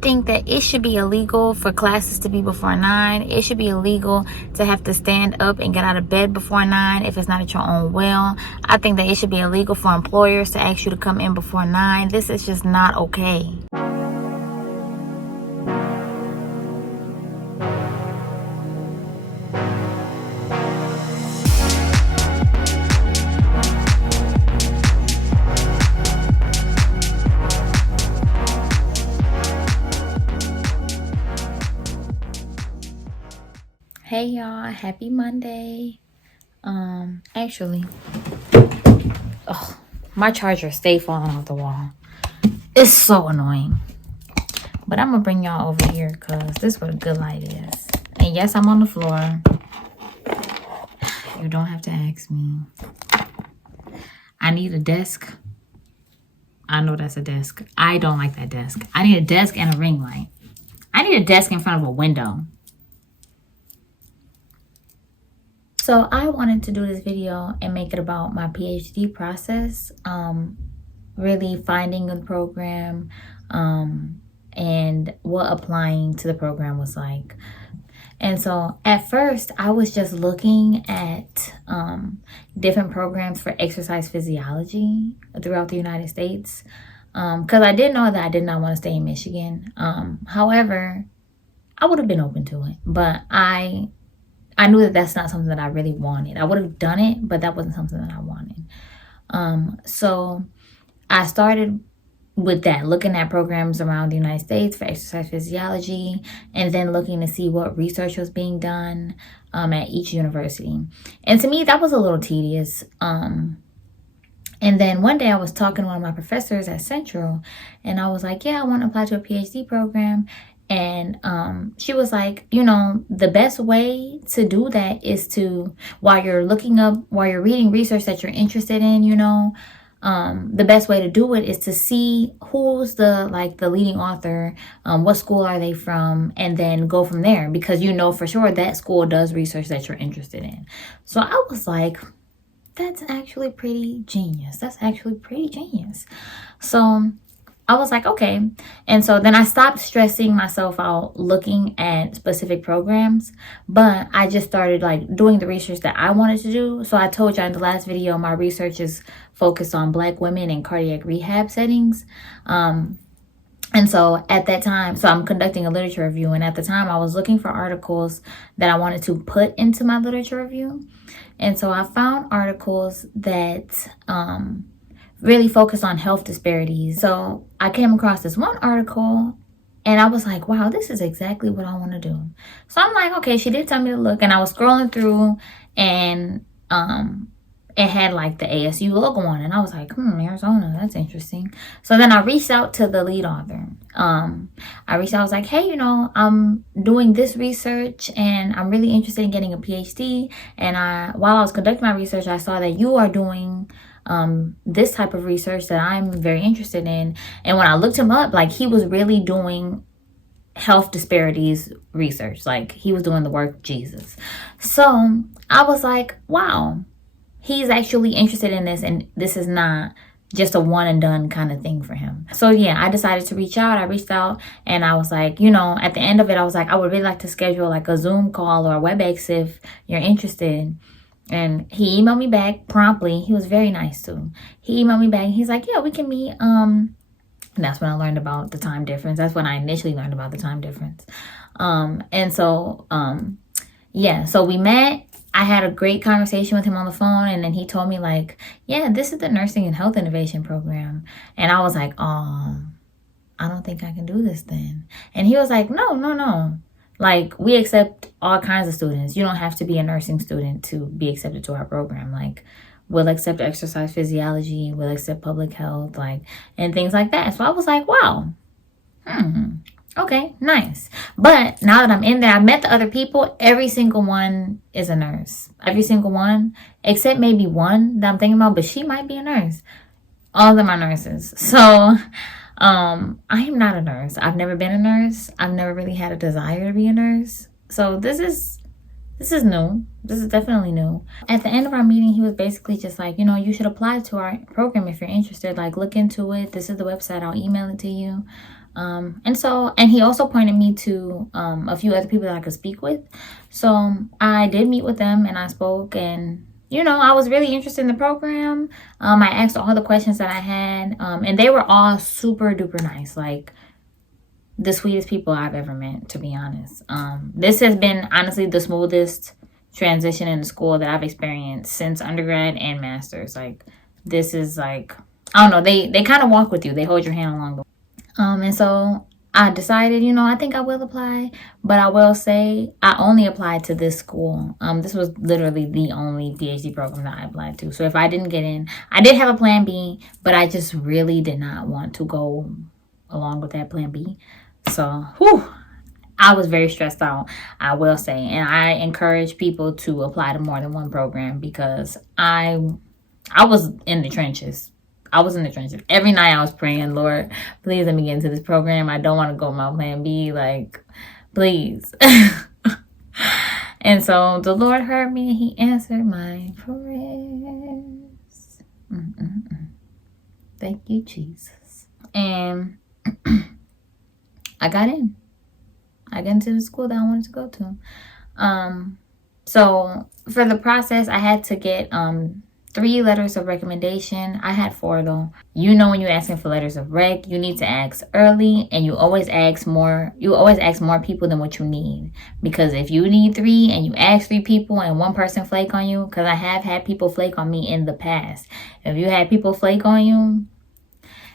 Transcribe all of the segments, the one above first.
think that it should be illegal for classes to be before 9. It should be illegal to have to stand up and get out of bed before 9 if it's not at your own will. I think that it should be illegal for employers to ask you to come in before 9. This is just not okay. Hey y'all, happy Monday. Actually, my charger stay falling off the wall. It's so annoying. But I'm gonna bring y'all over here because this is what a good light is. And yes, I'm on the floor. You don't have to ask me. I need a desk. I know that's a desk. I don't like that desk. I need a desk and a ring light. I need a desk in front of a window. So I wanted to do this video and make it about my PhD process, really finding the program, and what applying to the program was like. And so at first I was just looking at different programs for exercise physiology throughout the United States, because I did know that I did not want to stay in Michigan. However, I would have been open to it, but I knew that that's not something that I really wanted. I would have done it, but that wasn't something that I wanted. So I started with that, looking at programs around the United States for exercise physiology, and then looking to see what research was being done at each university. And to me, that was a little tedious. And then one day I was talking to one of my professors at Central, and I was like, yeah, I want to apply to a PhD program. And she was like, the best way to do that is to, while you're reading research that you're interested in, the best way to do it is to see who's the leading author, what school are they from, and then go from there, because for sure that school does research that you're interested in. So I was like, that's actually pretty genius. So I was like, okay. And so then I stopped stressing myself out looking at specific programs, but I just started doing the research that I wanted to do. So I told y'all in the last video, my research is focused on Black women in cardiac rehab settings. And so at that time, I'm conducting a literature review. And at the time I was looking for articles that I wanted to put into my literature review. And so I found articles that, really focus on health disparities. So I came across this one article and I was like, wow, this is exactly what I want to do. So I'm like, okay, she did tell me to look, and I was scrolling through, and it had the ASU logo on it. And I was like, Arizona, that's interesting. So then I reached out to the lead author. I was like, hey, I'm doing this research and I'm really interested in getting a PhD. And while I was conducting my research, I saw that you are doing this type of research that I'm very interested in. And when I looked him up, he was really doing health disparities research. He was doing the work of Jesus. So I was like, wow, he's actually interested in this, and this is not just a one and done kind of thing for him. So yeah, I decided to reach out. I reached out and I was like, at the end of it, I was like, I would really like to schedule a Zoom call or a WebEx if you're interested. And he emailed me back promptly. He was very nice too. He emailed me back. He's like, yeah, we can meet. And that's when I learned about the time difference. That's when I initially learned about the time difference. So we met. I had a great conversation with him on the phone. And then he told me yeah, this is the Nursing and Health Innovation Program. And I was like, I don't think I can do this then. And he was like, no. We accept all kinds of students. You don't have to be a nursing student to be accepted to our program. We'll accept exercise physiology, we'll accept public health, and things like that. So I was like, wow, okay, nice. But now that I'm in there, I met the other people. Every single one is a nurse. Every single one, except maybe one that I'm thinking about, but she might be a nurse. All of them are nurses. So I am not a nurse. I've never been a nurse. I've never really had a desire to be a nurse. So this is new. This is definitely new. At the end of our meeting, he was basically just like, you should apply to our program if you're interested. Look into it. This is the website. I'll email it to you. And he also pointed me to a few other people that I could speak with. So I did meet with them and I spoke, and I was really interested in the program. I asked all the questions that I had, and they were all super duper nice, like the sweetest people I've ever met, to be honest. This has been honestly the smoothest transition in school that I've experienced since undergrad and master's. Like, this is like, I don't know, they kind of walk with you. They hold your hand along the way. And so I decided, I think I will apply, but I will say I only applied to this school. This was literally the only PhD program that I applied to. So if I didn't get in, I did have a plan B, but I just really did not want to go along with that plan B. So, I was very stressed out, I will say. And I encourage people to apply to more than one program because I was in the trenches. Every night I was praying, Lord, please let me get into this program. I don't want to go with my plan B. Like, please. And so the Lord heard me and he answered my prayers. Thank you, Jesus. And I got in. I got into the school that I wanted to go to. So for the process, I had to get 3 letters of recommendation. I had 4 though. When you're asking for letters of rec, you need to ask early, and you always ask more people than what you need. Because if you need 3 and you ask 3 people and one person flake on you, because I have had people flake on me in the past. If you had people flake on you,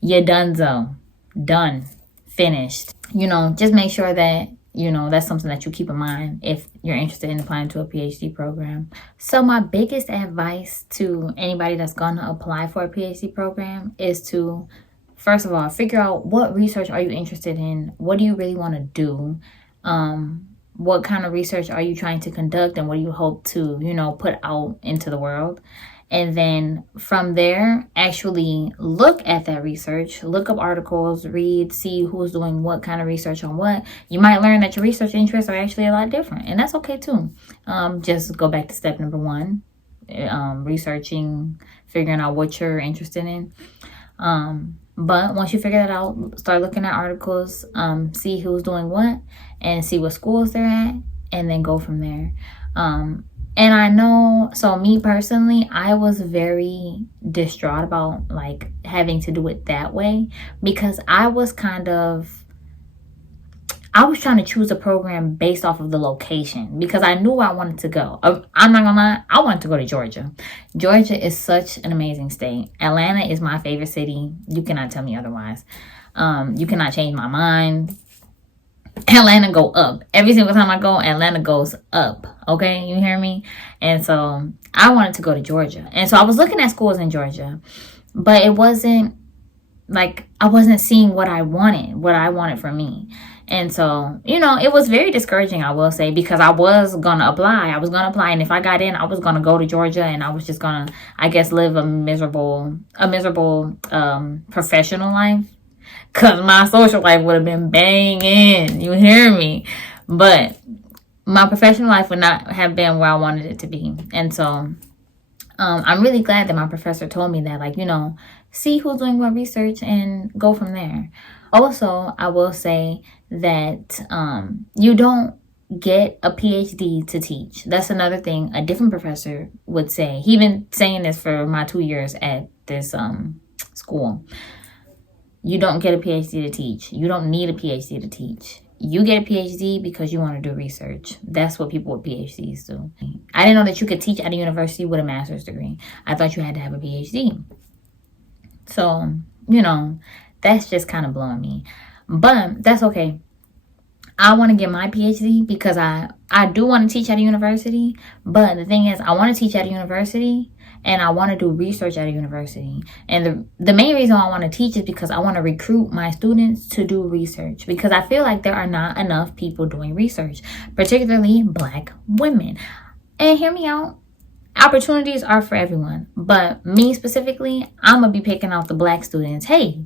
you're donezo. Done. Finished. Just make sure that that's something that you keep in mind if you're interested in applying to a PhD program. So my biggest advice to anybody that's going to apply for a PhD program is to, first of all, figure out what research are you interested in? What do you really want to do? What kind of research are you trying to conduct, and what do you hope to, put out into the world? And then from there, actually look at that research, look up articles, read, see who's doing what kind of research on what. You might learn that your research interests are actually a lot different, and that's okay too. Just go back to step number 1, researching, figuring out what you're interested in. But once you figure that out, start looking at articles, see who's doing what, and see what schools they're at, and then go from there. And I know, so me personally, I was very distraught about like having to do it that way, because I was trying to choose a program based off of the location, because I knew where I wanted to go. I'm not gonna lie, I wanted to go to Georgia. Georgia is such an amazing state. Atlanta is my favorite city. You cannot tell me otherwise. You cannot change my mind. Atlanta go up. Every single time I go, Atlanta goes up. Okay, you hear me? And so I wanted to go to Georgia. And so I was looking at schools in Georgia, but it wasn't like I wasn't seeing what I wanted for me. And so, it was very discouraging, I will say, because I was going to apply. And if I got in, I was going to go to Georgia, and I was just going to, I guess, live a miserable professional life. Because my social life would have been banging. You hear me? But my professional life would not have been where I wanted it to be. And so I'm really glad that my professor told me that, like, see who's doing what research and go from there. Also, I will say that you don't get a PhD to teach. That's another thing a different professor would say. He's been saying this for my 2 years at this school. You don't get a PhD to teach. You don't need a PhD to teach. You get a PhD because you want to do research. That's what people with PhDs do. I didn't know that you could teach at a university with a master's degree. I thought you had to have a PhD. So, that's just kind of blowing me. But that's okay. I want to get my PhD because I do want to teach at a university. But the thing is, I want to teach at a university, and I want to do research at a university. And the main reason I want to teach is because I want to recruit my students to do research, because I feel like there are not enough people doing research, particularly Black women. And hear me out. Opportunities are for everyone. But me specifically, I'm going to be picking out the Black students. Hey,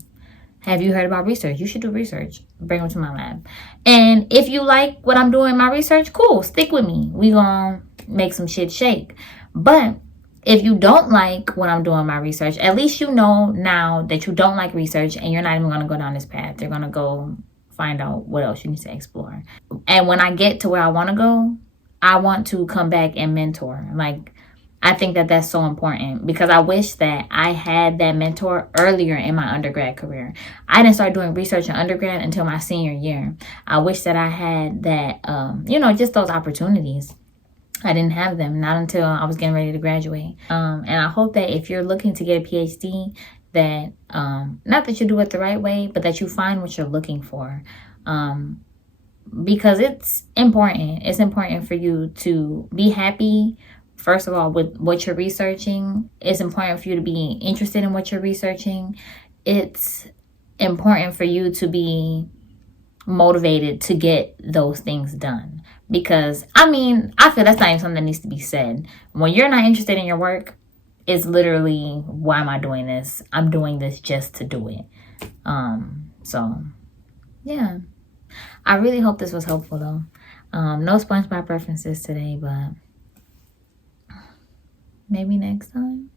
have you heard about research? You should do research. Bring them to my lab. And if you like what I'm doing in my research, cool. Stick with me. We going to make some shit shake. But if you don't like what I'm doing my research, at least you know now that you don't like research and you're not even going to go down this path. You're going to go find out what else you need to explore. And when I get to where I want to go, I want to come back and mentor. Like, I think that that's so important, because I wish that I had that mentor earlier in my undergrad career. I didn't start doing research in undergrad until my senior year. I wish that I had that, just those opportunities. I didn't have them, not until I was getting ready to graduate. And I hope that if you're looking to get a PhD, that not that you do it the right way, but that you find what you're looking for. Because it's important. It's important for you to be happy, first of all, with what you're researching. It's important for you to be interested in what you're researching. It's important for you to be motivated to get those things done. Because, I feel that's not even something that needs to be said. When you're not interested in your work, it's literally, why am I doing this? I'm doing this just to do it. So, yeah. I really hope this was helpful, though. No SpongeBob references today, but maybe next time.